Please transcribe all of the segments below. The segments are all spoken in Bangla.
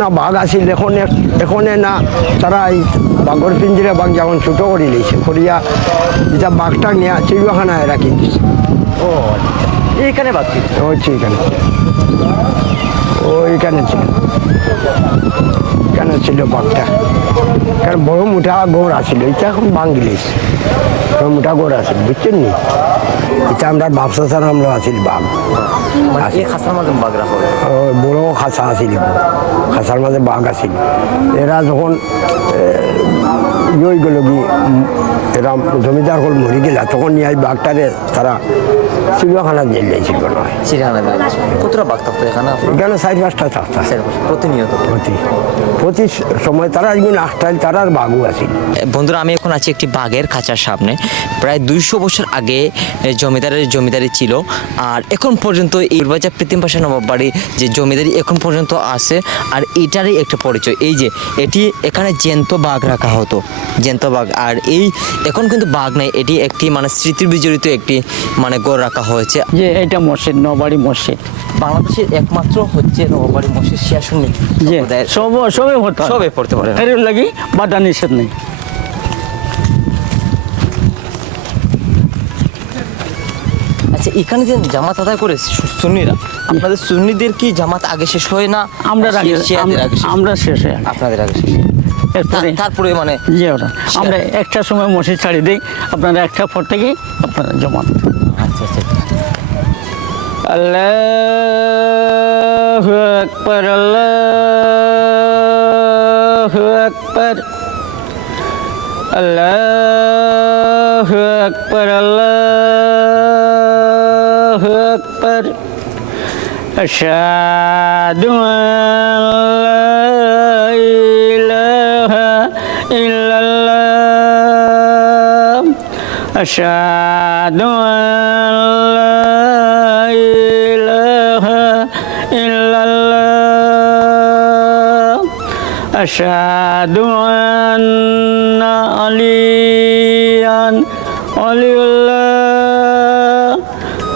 না বাঘ আসিল এখন এখন না তারা এই বাঘর পিঞ্জিরা বাঘ যখন ছোটো করে নিয়েছে করিয়া এটা বাঘটা নিয়ে চিড়িয়াখানায় রাখি দিচ্ছে ও। এইখানে বাচ্চি হচ্ছে এখানে ও এখানে ছিল। এখানে ছিল বাঘটা? কারণ বড় মোটা গোড় আসিল এটা এখন বাঙ্গিলিস বড় মোটা গোড় আসিল বুঝছেন নি? এটা আমরা ব্যবসা ছাড়া আমরা আসিল বাঘ। খাসা আসিল খাসার মাঝে বাঘ আসিল এরা যখন ইয়ে গেল কি এরা জমিদার হল মরি গেল তখন নিয়ে বাঘটারে তারা চিড়িয়াখানা দিয়েছিল চিড়িয়াখানা কতটা বাঘ থাকতো এখানে? এখানে চার পাঁচটা থাকতা। প্রতিনিয়ত প্রতি প্রতি সময় তারা একদিন আটটায় তারা আর বাঘও আসিল বন্ধুরা আমি এখন আছি একটি বাঘের খাঁচার সামনে। প্রায় দুইশো বছর আগে জমিদারের জমিদারি ছিল। আর এখন পর্যন্ত এই বাজার প্রীতিম পাশা নবাব বাড়ি যে জমিদারি এখন পর্যন্ত আছে আর এটারই একটা পরিচয়। এই যে এটি এখানে জ্যান্ত বাঘ রাখা হতো। জ্যান্ত বাঘ আর এই এখন কিন্তু বাঘ নাই এটি একটি মানে স্মৃতির বিজড়িত একটি মানে গড় রাখা হয়েছে। যে এটা মসজিদ নবাড়ি মসজিদ। বাংলাদেশের একমাত্র হচ্ছে নবাবাড়ি মসজিদ শিয়াশুনি যে সব সবে পড়তে পারে। লাগে লাগি বাধা নিষেধ নেই। আচ্ছা এখানে যে জামাত আদায় করে সুন্নিরা আপনাদের সুন্নিদের কি জামাত আগে শেষ হয় না? আমরা আগে আগে শেষ হয়? আমরা আপনাদের আগে শেষ এরপরে তারপরে মানে যে ওরা। আমরা একটা সময় মসজিদ ছাড়ি দিই আপনারা একটা পর থেকে আপনারা জমা আচ্ছা আচ্ছা। আল্লাহ আকবর আল্লাহ আকবর। আল্লাহ আকবর আল্লাহ أشهد أن لا إله إلا الله. أشهد أن لا إله إلا الله. أشهد أن عليا ولي الله.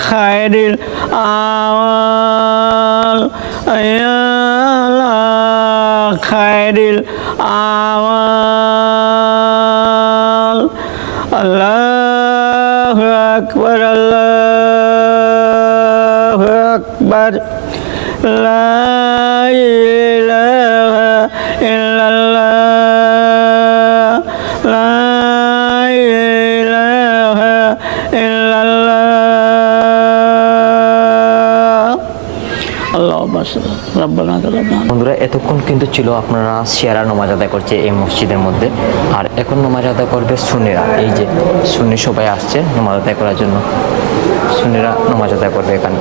خير الأعمال أيال خير الأعمال الله أكبر الله أكبر لا إله বন্ধুরা, এতক্ষণ কিন্তু ছিল আপনারা শিয়ারা নমাজ আদায় করছে এই মসজিদের মধ্যে। আর এখন নমাজ আদায় করবে সুনেরা। এই যে সুন্নি সবাই আসছে নমাজ আদায় করার জন্য। সুনেরা নমাজ আদায় করবে এখানে।